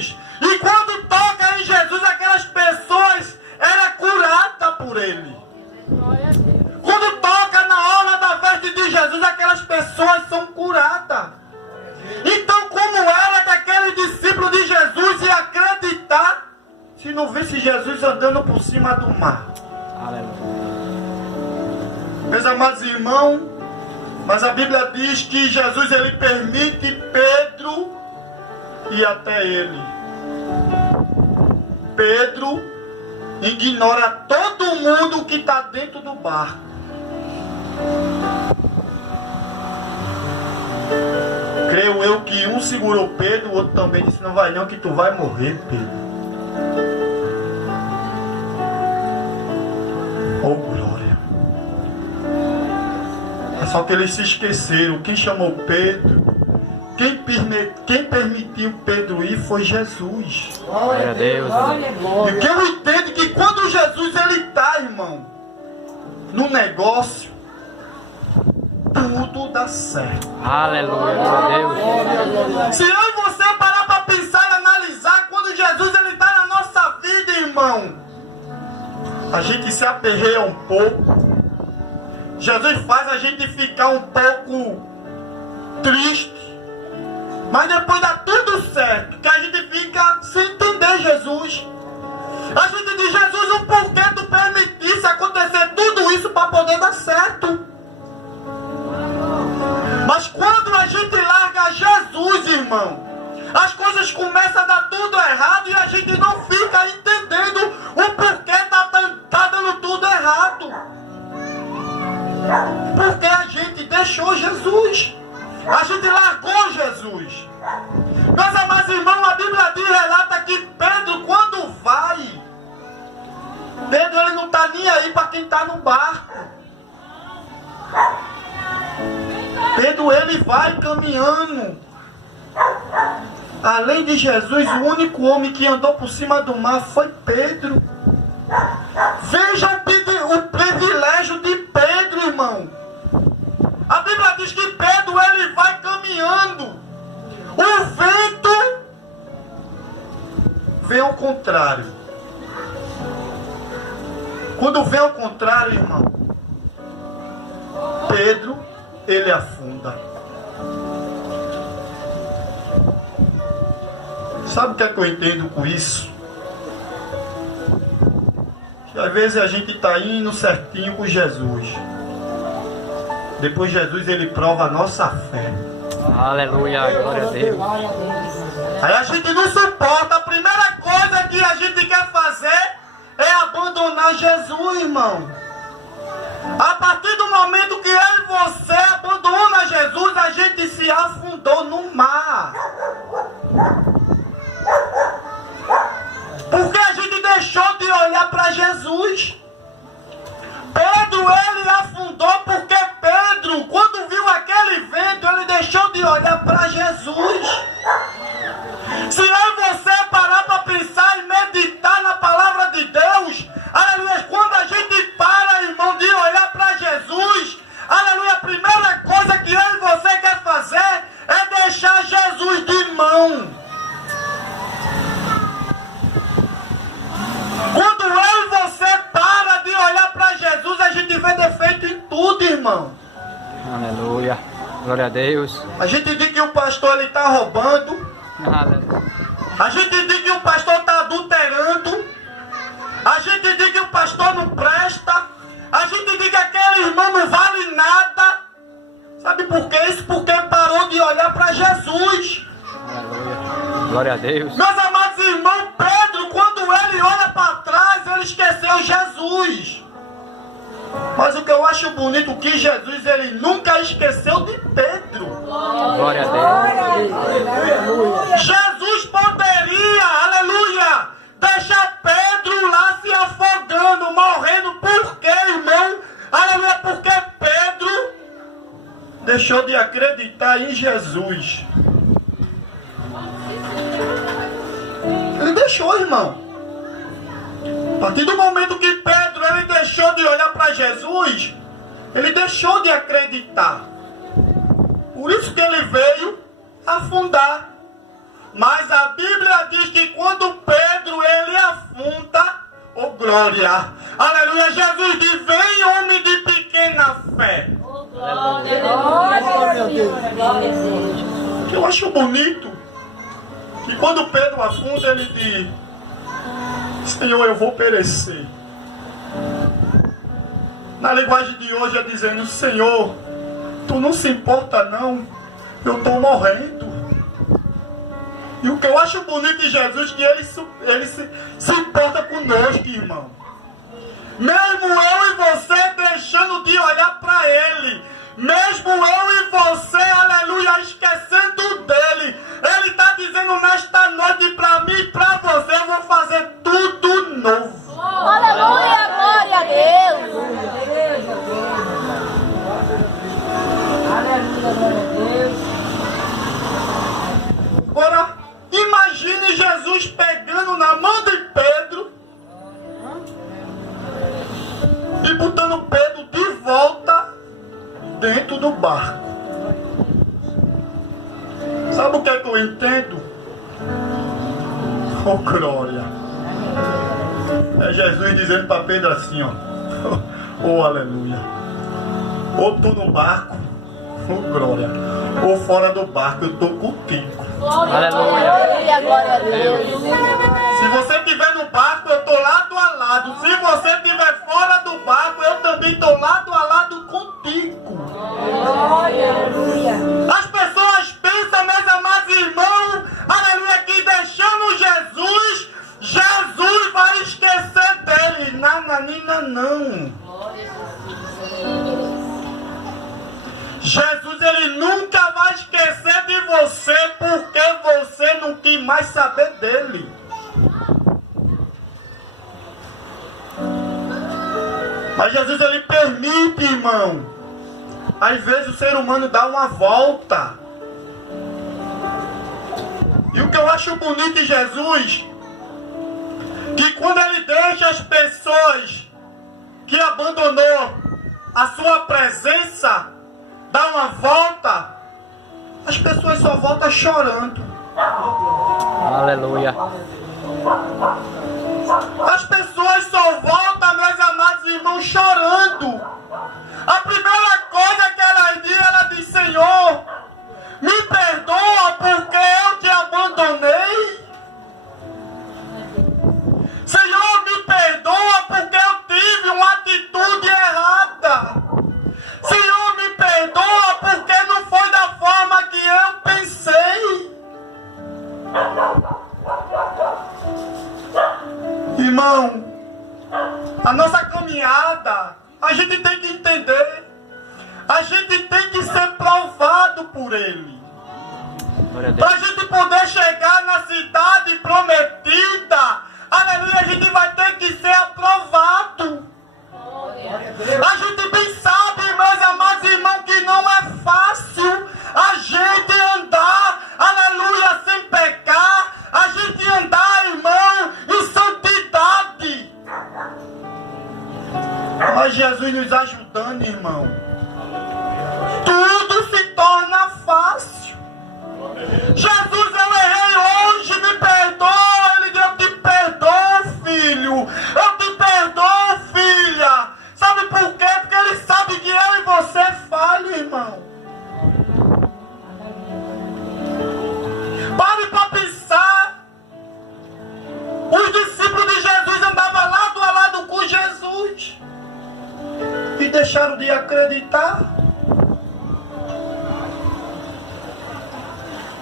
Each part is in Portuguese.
Jesus. E quando toca em Jesus, aquelas pessoas eram curadas por ele. Quando toca na orla da veste de Jesus, aquelas pessoas são curadas. Então, como era que aquele discípulo de Jesus ia acreditar se não visse Jesus andando por cima do mar? Aleluia. Meus amados irmãos, mas a Bíblia diz que Jesus ele permite Pedro ir até ele. Pedro ignora todo mundo que está dentro do barco. Creio eu que um segurou Pedro, o outro também disse: não vai não, que tu vai morrer, Pedro. Oh glória. É só que eles se esqueceram. Quem chamou Pedro, quem permitiu Pedro ir foi Jesus. Glória a Deus. E que eu entendo que quando Jesus ele está, irmão, no negócio, tudo dá certo. Aleluia, glória a Deus. Se eu e você parar para pensar e analisar, quando Jesus ele está na nossa vida, irmão, a gente se aperreia um pouco. Jesus faz a gente ficar um pouco triste. Mas depois dá tudo certo, que a gente fica sem entender Jesus. A gente diz: Jesus, o porquê tu permitisse acontecer tudo isso para poder dar certo? Mas quando a gente larga Jesus, irmão, as coisas começam a dar tudo errado e a gente não fica entendendo o porquê tá dando tudo errado. Porque a gente deixou Jesus. A gente largou Jesus. Meus amados irmãos, a Bíblia diz, relata que Pedro, quando vai, Pedro ele não está nem aí para quem está no barco. Pedro ele vai caminhando. Além de Jesus, o único homem que andou por cima do mar foi Pedro. Veja o privilégio de Pedro, irmão. A Bíblia diz que Pedro ele vai caminhando. O vento vem ao contrário. Quando vem ao contrário, irmão, Pedro ele afunda. Sabe o que é que eu entendo com isso? Que às vezes a gente está indo certinho com Jesus. Depois Jesus ele prova a nossa fé. Aleluia, glória a Deus. Aí a gente não suporta. A primeira coisa que a gente quer fazer é abandonar Jesus, irmão. A partir do momento que eu e você abandona Jesus, a gente se afundou no mar. Porque a gente deixou de olhar para Jesus. Pedro ele afundou porque Pedro, quando viu aquele vento, ele deixou de olhar para Jesus. Se eu e você parar para pensar e meditar na palavra de Deus, aleluia, quando a gente para, irmão, de olhar para Jesus, aleluia, a primeira coisa que eu e você quer fazer é deixar Jesus de mão. Quando eu e você para de olhar para Jesus, a gente vê defeito em tudo, irmão. Aleluia, glória a Deus. A gente diz que o pastor ele está roubando. Aleluia. A gente diz que o pastor está adulterando. A gente diz que o pastor não presta. A gente diz que aquele irmão não vale nada. Sabe por quê? Isso porque parou de olhar para Jesus. Aleluia, glória a Deus. Meus amados irmãos, Pedro, quando ele olha para trás, ele esqueceu Jesus. Mas o que eu acho bonito é que Jesus ele nunca esqueceu de Pedro. Glória a Deus. Jesus poderia, aleluia, deixar Pedro lá se afogando, morrendo. Por quê, irmão? Aleluia, porque Pedro deixou de acreditar em Jesus. Ele deixou, irmão. A partir do momento que Pedro ele deixou de olhar para Jesus, ele deixou de acreditar. Por isso que ele veio afundar. Mas a Bíblia diz que quando Pedro ele afunda, oh glória, aleluia, Jesus diz: vem, homem de pequena fé. O que eu acho bonito, que quando Pedro afunda, ele diz: Senhor, eu vou perecer. Na linguagem de hoje é dizendo: Senhor, tu não se importa não, eu estou morrendo. E o que eu acho bonito de Jesus é que ele se importa conosco, irmão. Mesmo eu e você deixando de olhar para Ele, mesmo eu e você, aleluia, esquecendo dele, Ele está dizendo nesta noite para mim e para você: eu vou fazer tudo novo. Aleluia, glória a Deus. Aleluia, glória a Deus. Agora, imagine Jesus pegando na mão de Pedro e botando Pedro de volta dentro do barco. Sabe o que é que eu entendo? Oh, glória. É Jesus dizendo para Pedro assim, ó: oh, aleluia. Ou tu no barco, oh, glória, ou fora do barco, eu estou contigo. Aleluia. Glória a Deus. Se você estiver no barco, eu estou lado a lado. Se você estiver fora do barco, eu também estou lado a lado contigo. Aleluia. As pessoas pensam, meus amados irmãos, aleluia, que deixando Jesus, Jesus vai esquecer dele. Nananina, não. Jesus, ele nunca vai esquecer de você, porque você não quis mais saber dele. Mas Jesus, ele permite, irmão. Às vezes o ser humano dá uma volta. E o que eu acho bonito em Jesus, que quando ele deixa as pessoas que abandonou a sua presença dar uma volta, as pessoas só voltam chorando. Aleluia. As pessoas só voltam, meus amados irmãos, chorando. A primeira coisa que ela diz: Senhor, me perdoa porque eu te abandonei. Senhor, me perdoa porque eu tive uma atitude errada. Senhor, me perdoa porque não foi da forma que eu pensei. Irmão, a nossa caminhada, a gente tem que entender, a gente tem que ser provado por Ele. Para a gente poder chegar na cidade prometida, aleluia, a gente vai ter que ser aprovado. A gente bem sabe, meus amados irmãos, que não é fácil a gente andar, aleluia, sem pecar, a gente andar, irmão, em santidade. Mas Jesus nos ajudando, irmão, tudo se torna fácil. Jesus, eu errei hoje, me perdoa. Ele diz: eu te perdoo, filho, eu te perdoo, filha. Sabe por quê? Porque Ele sabe que eu e você falham, irmão. Pare para pensar. Os discípulos de Jesus andavam lado a lado com Jesus e deixaram de acreditar.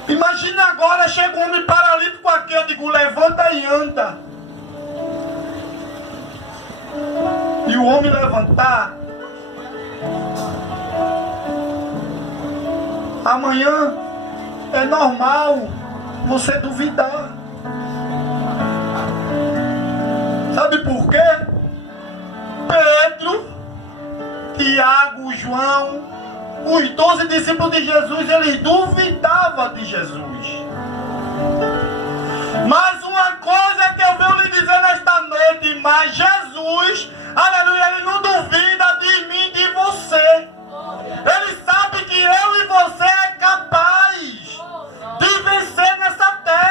Imagina agora, chega um homem paralítico aqui, eu digo: levanta e anda. E o homem levantar, amanhã é normal você duvidar. Sabe por quê? Pedro, Tiago, João, os 12 discípulos de Jesus, eles duvidavam de Jesus. Mas uma coisa que eu venho lhe dizer nesta noite: mas Jesus, aleluia, Ele não duvida de mim, de você. Ele sabe que eu e você é capaz de vencer nessa terra.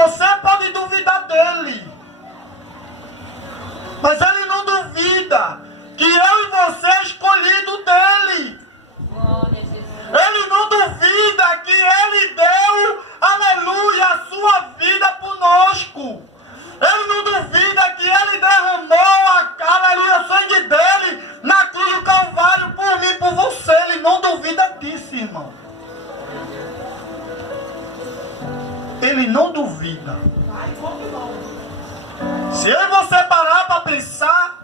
você pode duvidar dele. Mas ele não duvida que eu e você é escolhido dele. Ele não duvida que ele deu, aleluia, a sua vida conosco. Ele não duvida que ele derramou, aleluia, o sangue dele na cruz do Calvário por mim, por você. Ele não duvida disso, irmão. Ele não duvida. Se eu e você parar para pensar,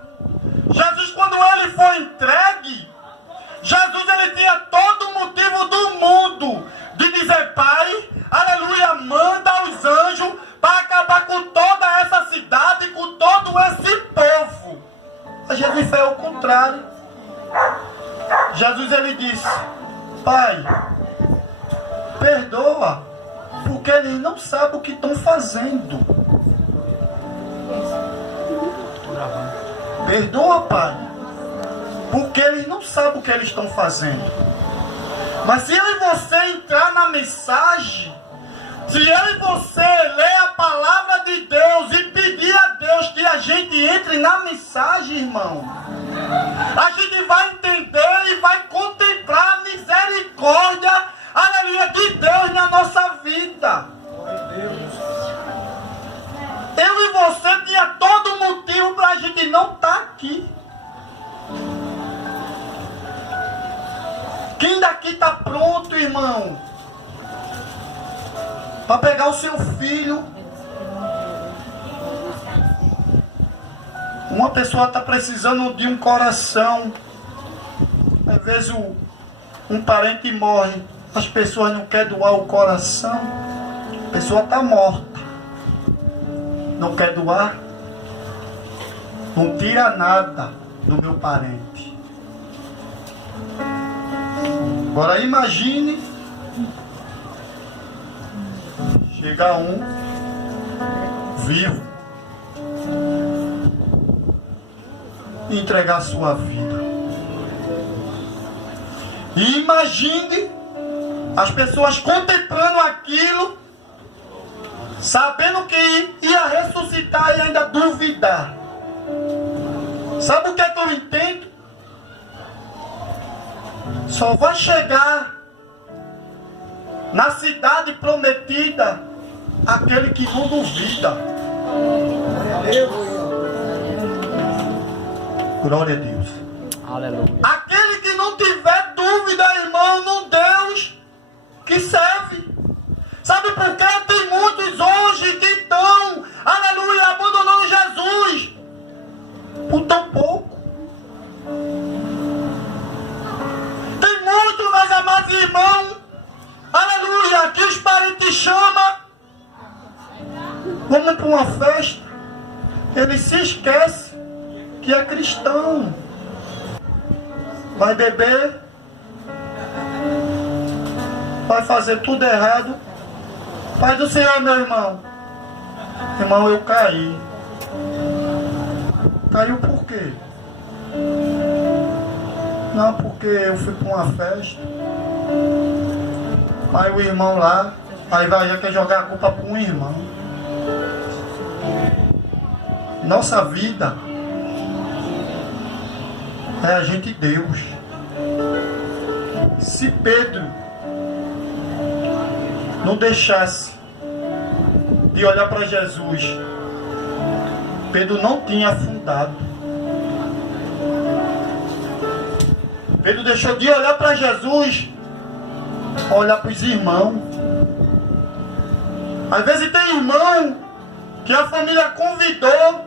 Jesus, quando ele foi entregue, Jesus ele tinha todo o motivo do mundo de dizer: Pai, aleluia, manda os anjos para acabar com toda essa cidade, com todo esse povo. Mas Jesus fez o contrário. Jesus ele disse: Pai, perdoa, porque eles não sabem o que estão fazendo. Perdoa, Pai, porque eles não sabem o que eles estão fazendo. Mas se eu e você entrar na mensagem, se eu e você ler a palavra de Deus e pedir a Deus que a gente entre na mensagem, irmão, a gente vai entender e vai contemplar a misericórdia, aleluia, de Deus na nossa vida. Eu e você tinha todo motivo para a gente não estar aqui. Quem daqui está pronto, irmão, para pegar o seu filho? Uma pessoa está precisando de um coração. Às vezes um parente morre, as pessoas não querem doar o coração. A pessoa está morta, não quer doar. Não tira nada do meu parente. Agora imagine chegar um vivo e entregar a sua vida. E imagine as pessoas contemplando aquilo, sabendo que ia ressuscitar e ainda duvidar. Sabe o que é que eu entendo? Só vai chegar na cidade prometida aquele que não duvida. Glória a Deus. Aleluia. Aquele que não tiver dúvida, irmão, no Deus que serve. Sabe por quê? Tem muitos hoje que estão, aleluia, abandonando Jesus por tão pouco. Tem muitos, meus amados irmãos, aleluia, que os parentes chamam, vamos para uma festa, ele se esquece que é cristão. Vai beber, vai fazer tudo errado. Pai do Senhor, meu irmão. Irmão, eu caí. Caiu por quê? Não, porque eu fui para uma festa. Aí o irmão lá, aí já quer jogar a culpa para um irmão. Nossa vida é a gente Deus. Se Pedro não deixasse de olhar para Jesus, Pedro não tinha afundado. Pedro deixou de olhar para Jesus, olhar para os irmãos. Às vezes tem irmão que a família convidou,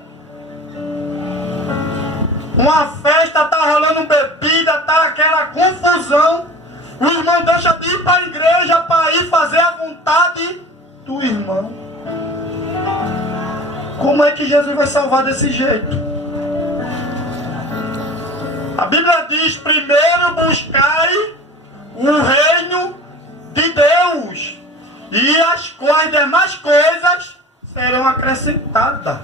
uma festa, tá rolando bebida, tá aquela confusão. O irmão deixa de ir para a igreja para ir fazer a vontade do irmão. Como é que Jesus vai salvar desse jeito? A Bíblia diz: primeiro buscai o reino de Deus, e as demais coisas serão acrescentadas.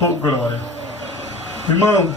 Oh, glória. Irmão,